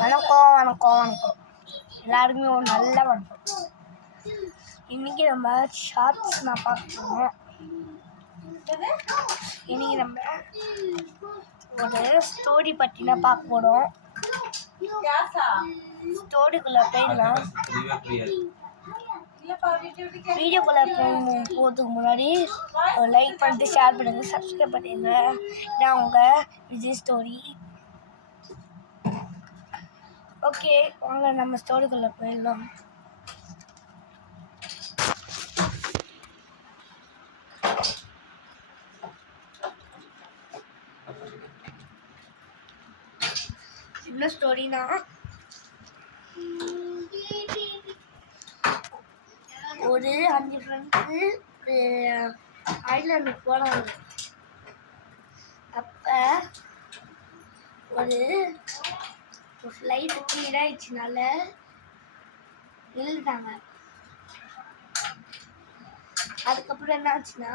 வணக்கம் வணக்கம் வணக்கம் எல்லாருக்குமே ஒரு நல்ல வணக்கம். இன்னைக்கு நம்ம ஷார்ட்ஸ் நான் பார்க்கணும். இன்னைக்கு நம்ம ஒரு ஸ்டோரி பற்றினா பார்க்க போகிறோம். ஸ்டோரிக்குள்ளே போயிடலாம். வீடியோக்குள்ளே போகிறதுக்கு முன்னாடி ஒரு லைக் பண்ணிட்டு ஷேர் பண்ணுங்கள், சப்ஸ்கிரைப் பண்ணிடுங்க. இதான் உங்கள் விஜய் ஸ்டோரி. ஓகே, வாங்க நம்ம ஸ்டோரிக்குள்ளே போயிடலாம். என்ன ஸ்டோரினா, ஒரு 5 ஃப்ரெண்ட்ஸு ஐலாண்டுக்கு போனாங்க. அப்போ ஒரு ஃப்ளைட்டு கீழாயிடுச்சுனால நின்றுட்டாங்க. அதுக்கப்புறம் என்ன ஆச்சுன்னா